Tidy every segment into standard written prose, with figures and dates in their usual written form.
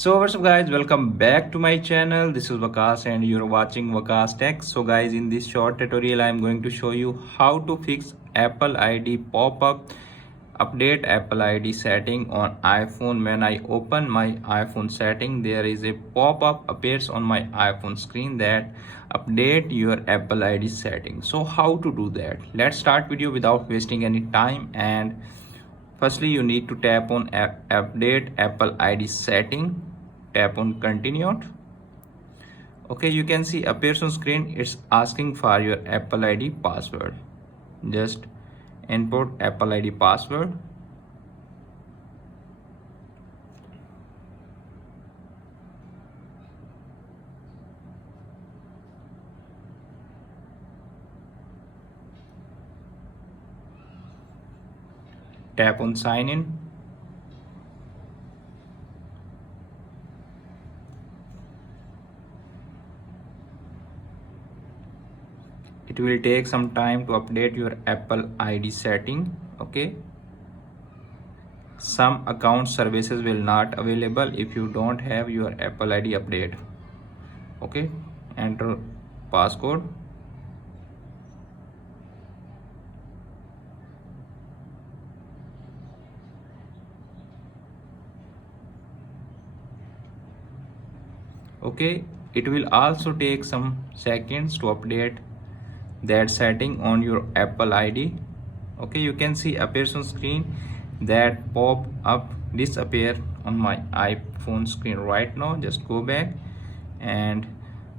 So what's up guys, welcome back to my channel. This is Waqas and you're watching Waqas Tech. So guys, in this short tutorial I'm going to show you how to fix Apple ID pop-up, update Apple ID setting on iPhone. When I open my iPhone setting, there is a pop-up appears on my iPhone screen that update your Apple ID setting. So how to do that? Let's start video without wasting any time. And firstly, you need to tap on update Apple ID setting. Tap on continue. Okay, you can see appears on screen. It's asking for your Apple ID password. Just input Apple ID password. Tap on sign in. It will take some time to update your Apple ID setting. Okay, some account services will not available if you don't have your Apple ID update. Okay, enter passcode. Okay, it will also take some seconds to update that setting on your Apple ID. Okay, you can see appears on screen that pop up disappear on my iPhone screen right now. Just go back, and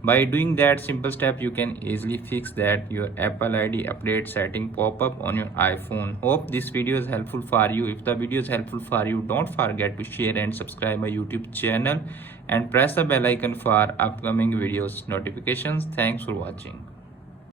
by doing that simple step you can easily fix that your Apple ID update setting pop up on your iPhone. Hope this video is helpful for you. If the video is helpful for you, don't forget to share and subscribe my YouTube channel and press the bell icon for upcoming videos notifications. Thanks for watching.